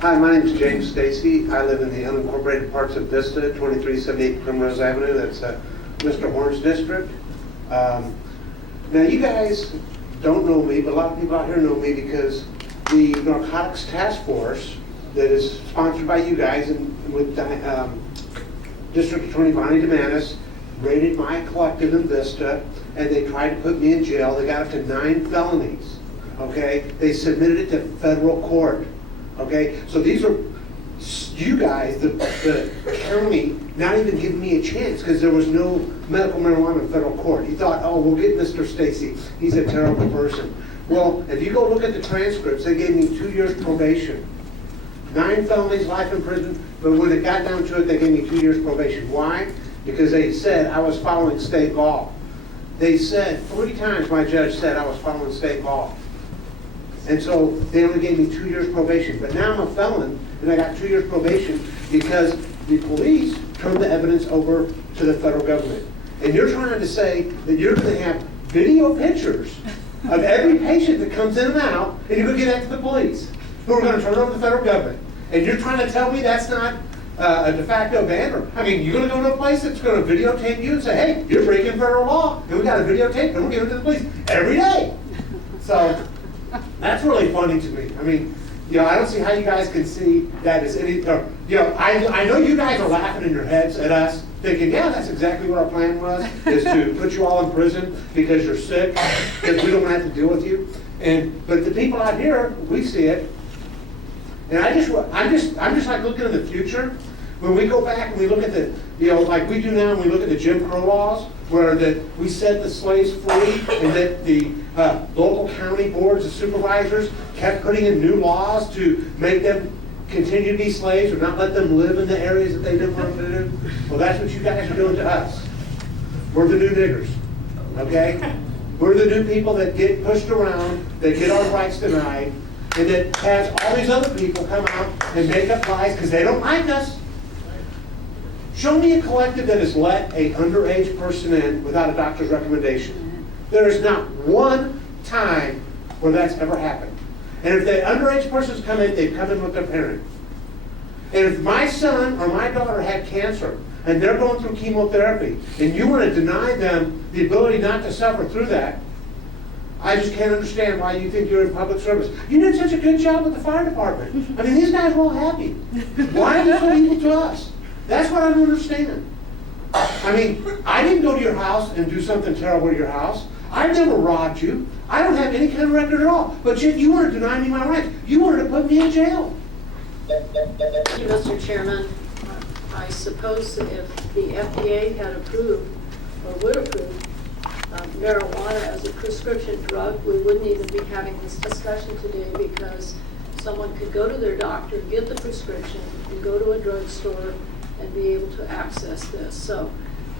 Hi, my name is James Stacy. I live in the unincorporated parts of Vista, 2378 Primrose Avenue. That's Mr. Horn's district. Now, you guys don't know me, but a lot of people out here know me because the Narcotics Task Force that is sponsored by you guys and with District Attorney Bonnie DeManis raided my collective in Vista, and they tried to put me in jail. They got up to 9 felonies, okay? They submitted it to federal court, okay? So these are you guys, the county, not even giving me a chance because there was no medical marijuana in federal court. He thought, oh, we'll get Mr. Stacy. He's a terrible person. Well, if you go look at the transcripts, they gave me 2 years probation. 9 felonies, life in prison, but when it got down to it, they gave me 2 years probation. Why? Because they said I was following state law. They said 3 times my judge said I was following state law. And so they only gave me 2 years probation. But now I'm a felon, and I got 2 years probation because the police turned the evidence over to the federal government. And you're trying to say that you're going to have video pictures of every patient that comes in and out, and you're going to get that to the police, who are going to turn it over to the federal government. And you're trying to tell me that's not a de facto ban? Or, I mean, you're going to go to a place that's going to videotape you and say, hey, you're breaking federal law, and we got a videotape, and we'll give it to the police every day. So that's really funny to me. I mean, you know, I don't see how you guys can see that as any, or, you know, I know you guys are laughing in your heads at us, thinking, yeah, that's exactly what our plan was, is to put you all in prison because you're sick, because we don't have to deal with you. But the people out here, we see it. And I'm just like looking in the future. When we go back and we look at the, you know, like we do now, when we look at the Jim Crow laws, where we set the slaves free, and that the local county boards of supervisors kept putting in new laws to make them continue to be slaves or not let them live in the areas that they didn't want them to do. Well, that's what you guys are doing to us. We're the new niggers, okay? We're the new people that get pushed around, that get our rights denied, and that has all these other people come out and make up lies because they don't like us. Show me a collective that has let a underage person in without a doctor's recommendation. There is not one time where that's ever happened. And if the underage person's come in, they've come in with their parent. And if my son or my daughter had cancer and they're going through chemotherapy and you want to deny them the ability not to suffer through that, I just can't understand why you think you're in public service. You did such a good job with the fire department. I mean, these guys were all happy. Why are they so evil to us? That's what I don't understand. I mean, I didn't go to your house and do something terrible to your house. I've never robbed you. I don't have any kind of record at all. But yet you wanted to deny me my rights. You wanted to put me in jail. Thank you, Mr. Chairman. I suppose that if the FDA had approved or would approve marijuana as a prescription drug, we wouldn't even be having this discussion today because someone could go to their doctor, get the prescription, and go to a drugstore and be able to access this. So,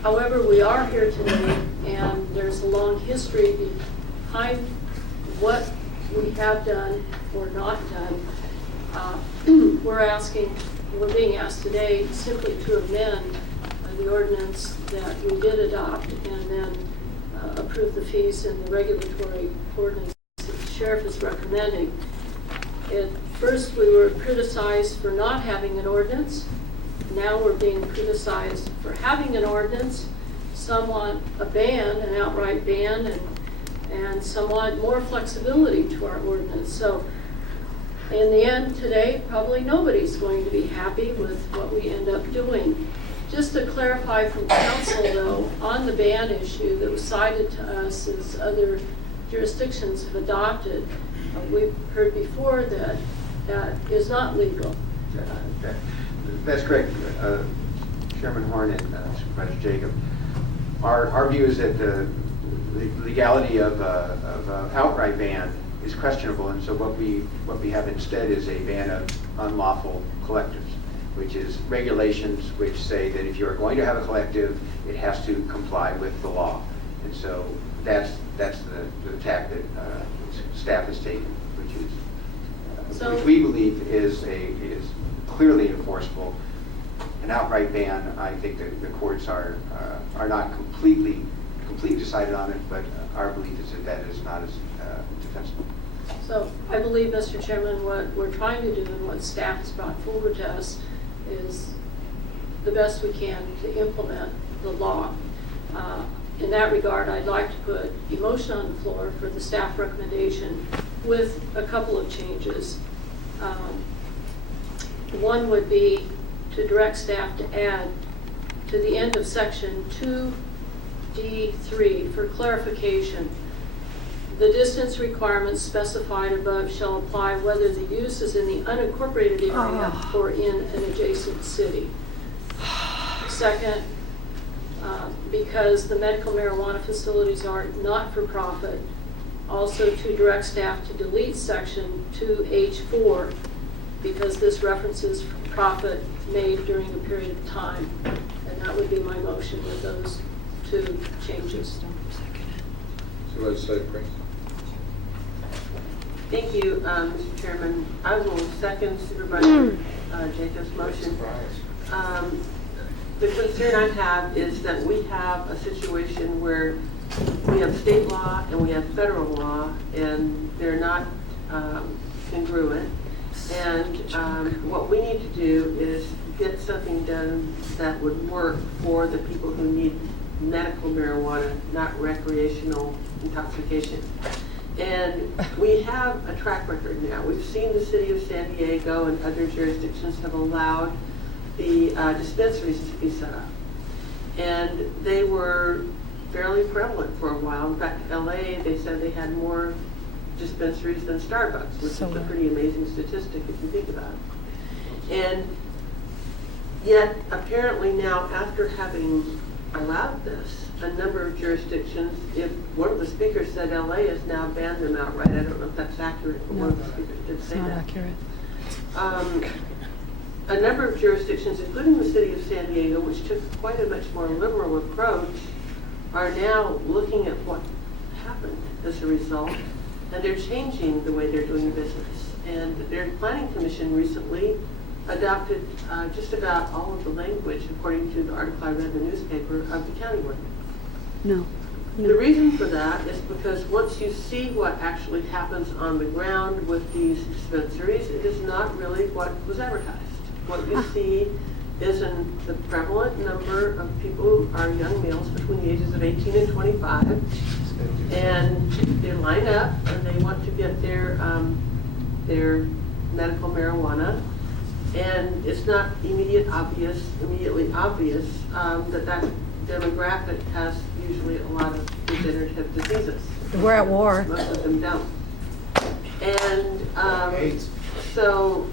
however, we are here today, and there's a long history behind what we have done or not done. We're being asked today simply to amend the ordinance that we did adopt and then approve the fees and the regulatory ordinance that the sheriff is recommending. At first, we were criticized for not having an ordinance. Now we're being criticized for having an ordinance. Some want a ban, an outright ban, and some want more flexibility to our ordinance. So in the end today, probably nobody's going to be happy with what we end up doing. Just to clarify from council, though, on the ban issue that was cited to us as other jurisdictions have adopted, we've heard before that that is not legal. That's correct, Chairman Horn and Supervisor Jacob. Our view is that the legality of an outright ban is questionable, and so what we have instead is a ban of unlawful collectives, which is regulations which say that if you are going to have a collective, it has to comply with the law. And so that's the tack that staff has taken, which we believe is clearly enforceable. An outright ban, I think that the courts are not completely decided on it, but our belief is that that is not as defensible. So I believe, Mr. Chairman, what we're trying to do and what staff has brought forward to us is the best we can to implement the law. In that regard, I'd like to put a motion on the floor for the staff recommendation with a couple of changes. One would be to direct staff to add to the end of section 2D3 for clarification. The distance requirements specified above shall apply whether the use is in the unincorporated area or in an adjacent city. Second, because the medical marijuana facilities are not-for-profit, also to direct staff to delete section 2H4 because this references profit made during a period of time. And that would be my motion with those two changes. Supervisor Slater. Thank you, Mr. Chairman. I will second Supervisor Jacobs' motion. The concern I have is that we have a situation where we have state law and we have federal law, and they're not congruent. And what we need to do is get something done that would work for the people who need medical marijuana, not recreational intoxication. And we have a track record now. We've seen the city of San Diego and other jurisdictions have allowed the dispensaries to be set up. And they were fairly prevalent for a while. In fact, LA, they said they had more dispensaries than Starbucks, which is a pretty amazing statistic if you think about it. And yet, apparently now, after having allowed this, a number of jurisdictions, if one of the speakers said LA has now banned them outright, I don't know if that's accurate, but one of the speakers did say that. It's not accurate. A number of jurisdictions, including the city of San Diego, which took quite a much more liberal approach, are now looking at what happened as a result, and they're changing the way they're doing business. And their planning commission recently adopted just about all of the language, according to the article I read in the newspaper, of the county ordinance. No. The reason for that is because once you see what actually happens on the ground with these dispensaries, it is not really what was advertised. What you see isn't the prevalent number of people who are young males between the ages of 18 and 25, and they line up and they want to get their medical marijuana, and it's not immediately obvious that demographic has usually a lot of degenerative diseases. We're at war. Most of them don't. And so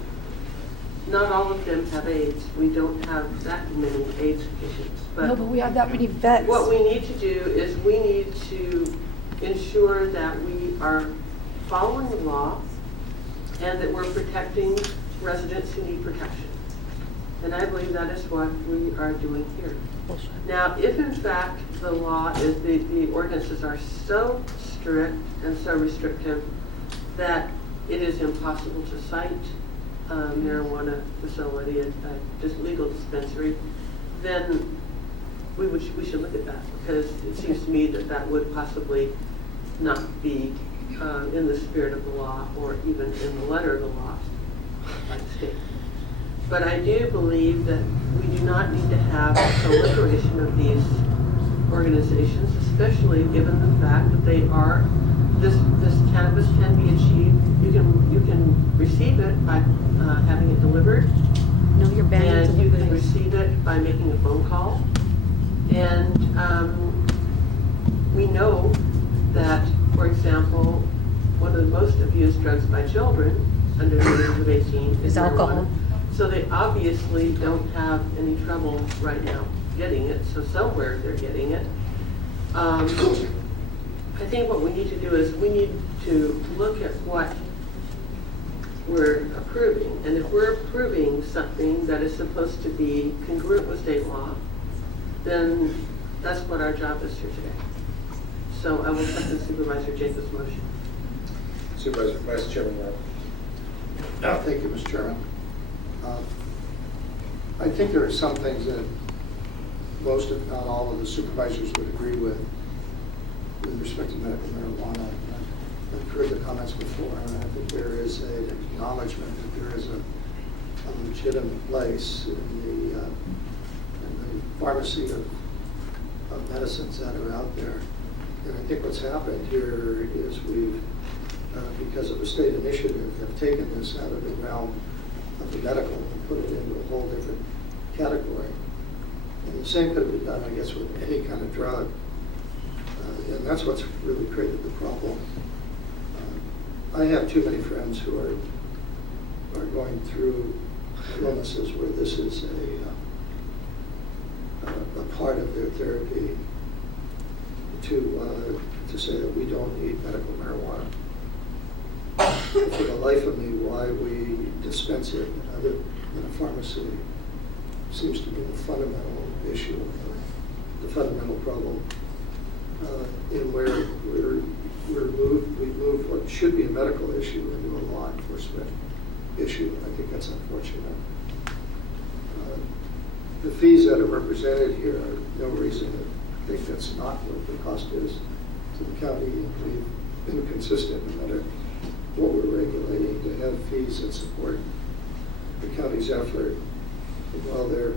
not all of them have AIDS. We don't have that many AIDS patients. No, but we have that many vets. What we need to do is we need to ensure that we are following the law and that we're protecting residents who need protection. And I believe that is what we are doing here. Bullshit. Now, if in fact the law is, the ordinances are so strict and so restrictive that it is impossible to cite a marijuana facility, a just legal dispensary, then we should look at that, because it seems to me that that would possibly not be in the spirit of the law or even in the letter of the law by the state. But I do believe that we do not need to have a proliferation of these organizations, especially given the fact that they are, this cannabis can be achieved. You can receive it by having it delivered. No, you're banning And you can deliveries. receive it by making a phone call. And we know that, for example, one of the most abused drugs by children under the age of 18 Is alcohol. marijuana. So they obviously don't have any trouble right now getting it, so somewhere they're getting it. I think what we need to do is we need to look at what we're approving. And if we're approving something that is supposed to be congruent with state law, then that's what our job is here today. So I will second Supervisor Jacobs' motion. Supervisor, Vice Chairman Rowe. Thank you, Mr. Chairman. I think there are some things that most, if not all, of the supervisors would agree with respect to medical marijuana. I've heard the comments before, and I think there is an acknowledgement that there is a legitimate place in the pharmacy of medicines that are out there. And I think what's happened here is we've, because of a state initiative, have taken this out of the realm of the medical and put it into a whole different category. And the same could have been done, I guess, with any kind of drug. And that's what's really created the problem. I have too many friends who are going through illnesses where this is a part of their therapy to say that we don't need medical marijuana. For the life of me, why we dispense it in a pharmacy seems to be the fundamental issue, the fundamental problem. In where we move what should be a medical issue into a law enforcement issue. I think that's unfortunate. The fees that are represented here are no reason to think that's not what the cost is to the county. We've been consistent no matter what we're regulating to have fees that support the county's effort. And while they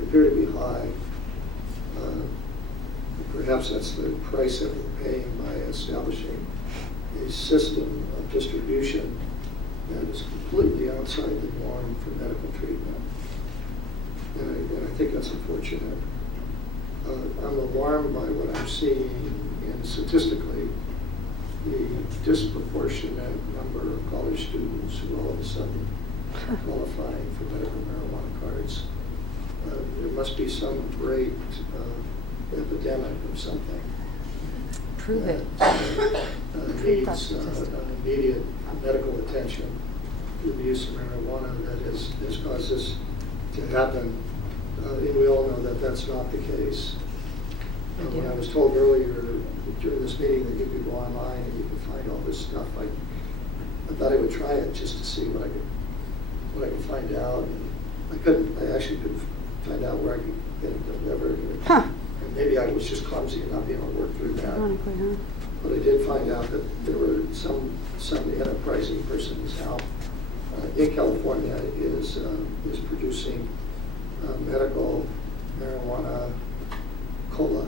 appear to be high, perhaps that's the price that we're paying by establishing a system of distribution that is completely outside the norm for medical treatment. And I think that's unfortunate. I'm alarmed by what I'm seeing in statistically the disproportionate number of college students who all of a sudden are qualifying for medical marijuana cards. There must be some great epidemic of something. Prove it. Needs immediate medical attention to the use of marijuana that has caused this to happen. And we all know that that's not the case. When I was told earlier during this meeting that you could go online and you could find all this stuff, I thought I would try it just to see what I could find out. And I couldn't. I actually couldn't find out where I could get it delivered. Huh. And maybe I was just clumsy and not being able to work through that. Ironically, huh? But I did find out that there were some enterprising persons now in California is producing medical marijuana cola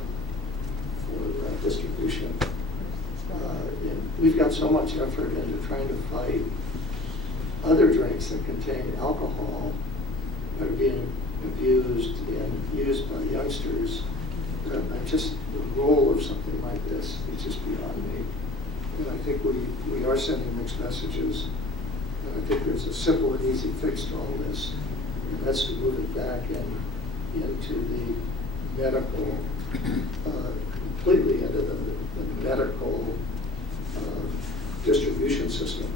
for distribution. And we've got so much effort into trying to fight other drinks that contain alcohol that are being abused and used by youngsters. Just the role of something like this is just beyond me. And I think we are sending mixed messages. And I think there's a simple and easy fix to all this, and that's to move it back into the medical, completely into the medical distribution system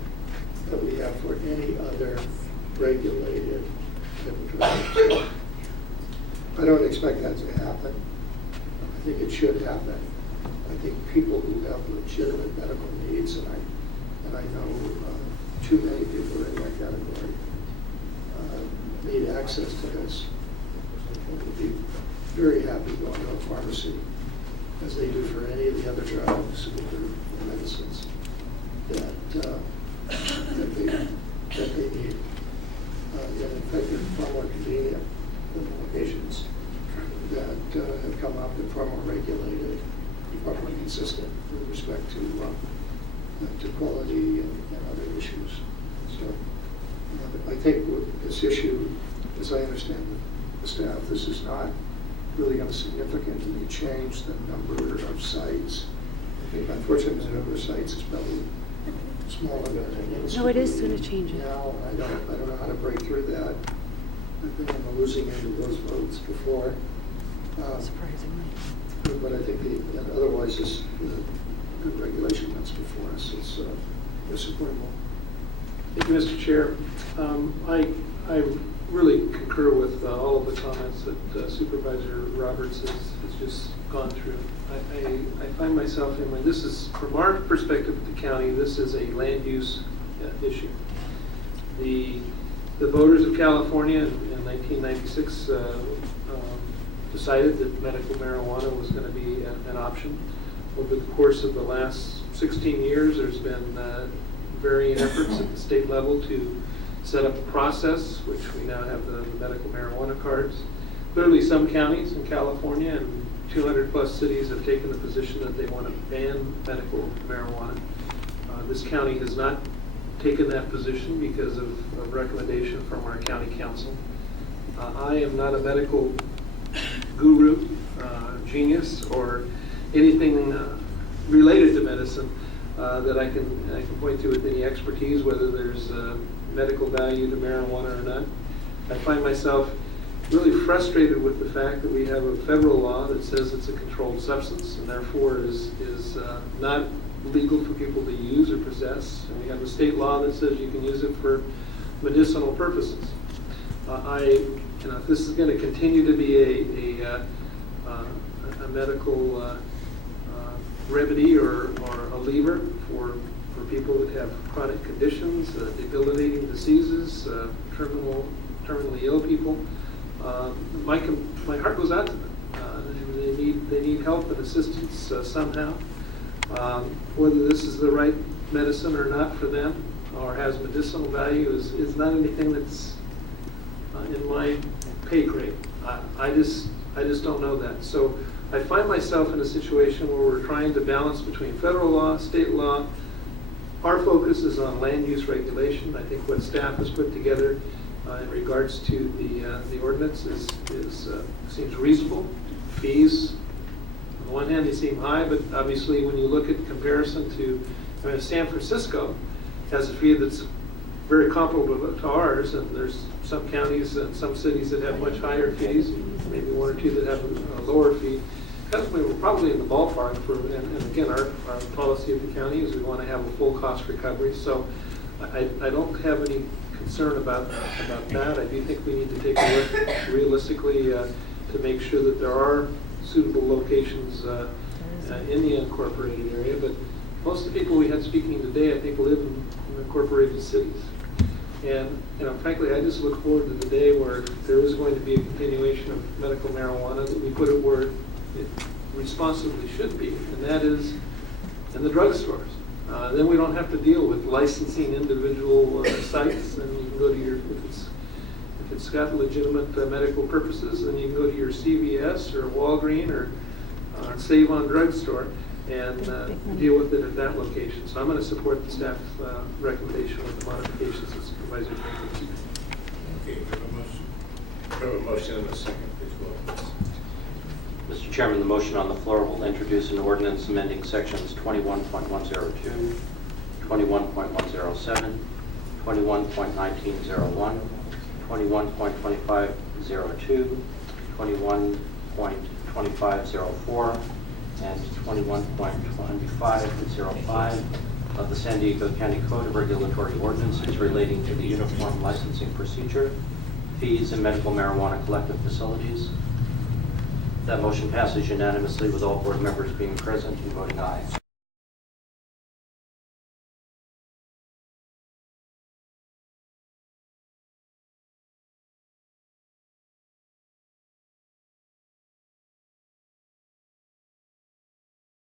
that we have for any other regulated drugs. I don't expect that to happen. I think it should happen. I think people who have legitimate medical needs, and I know too many people in that category, need access to this. And would be very happy going to a pharmacy, as they do for any of the other drugs or medicines that they need. And in fact, they're far more convenient than the locations that have come up and far more regulated, far more consistent with respect to quality and other issues. So I think with this issue, as I understand the staff, this is not really going to significantly change the number of sites. I think unfortunately the number of sites is probably smaller than it needs to be. No, it is going to change it. Now, I don't know how to break through that. I've been on the losing end of those votes before. Surprisingly. But I think otherwise this the regulation that's before us is supportable. Thank you, Mr. Chair. I really concur with all of the comments that Supervisor Roberts has just gone through. I find myself in, this is, from our perspective at the county, this is a land use issue. The voters of California in 1996 decided that medical marijuana was going to be an option. Over the course of the last 16 years, there's been varying efforts at the state level to set up a process, which we now have the medical marijuana cards. Clearly, some counties in California and 200 plus cities have taken the position that they want to ban medical marijuana. This county has not taken that position because of recommendation from our county council. I am not a medical guru, genius, or anything related to medicine that I can point to with any expertise, whether there's medical value to marijuana or not. I find myself really frustrated with the fact that we have a federal law that says it's a controlled substance and therefore is not legal for people to use or possess. And we have a state law that says you can use it for medicinal purposes. If this is going to continue to be a medical remedy or a lever for people that have chronic conditions, debilitating diseases, terminally ill people, my heart goes out to them. They need help and assistance somehow. Whether this is the right medicine or not for them, or has medicinal value, is not anything that's in my pay grade. I just don't know that. So I find myself in a situation where we're trying to balance between federal law, state law. Our focus is on land use regulation. I think what staff has put together in regards to the ordinance seems reasonable. Fees, on the one hand, they seem high, but obviously when you look at comparison to, San Francisco has a fee that's very comparable to ours, and there's some counties and some cities that have much higher fees, maybe one or two that have a lower fee. We're probably in the ballpark and again, our policy of the county is we want to have a full cost recovery. So I don't have any concern about that. I do think we need to take a look realistically to make sure that there are suitable locations in the unincorporated area. But most of the people we had speaking today, I think, live in incorporated cities. And frankly, I just look forward to the day where there is going to be a continuation of medical marijuana, that we put it where it responsibly should be, and that is in the drugstores. Then we don't have to deal with licensing individual sites, and you can go to if it's got legitimate medical purposes, then you can go to your CVS or Walgreens or Save On drugstore and deal with it at that location. So I'm going to support the staff recommendation with the modifications that Supervisor Jenkins. Okay, we have a motion and a second, please vote. Mr. Chairman, the motion on the floor will introduce an ordinance amending sections 21.102, 21.107, 21.1901, 21.2502, 21.2504, and 21.2505 of the San Diego County Code of Regulatory Ordinances relating to the uniform licensing procedure, fees, and medical marijuana collective facilities. That motion passes unanimously with all board members being present and voting aye.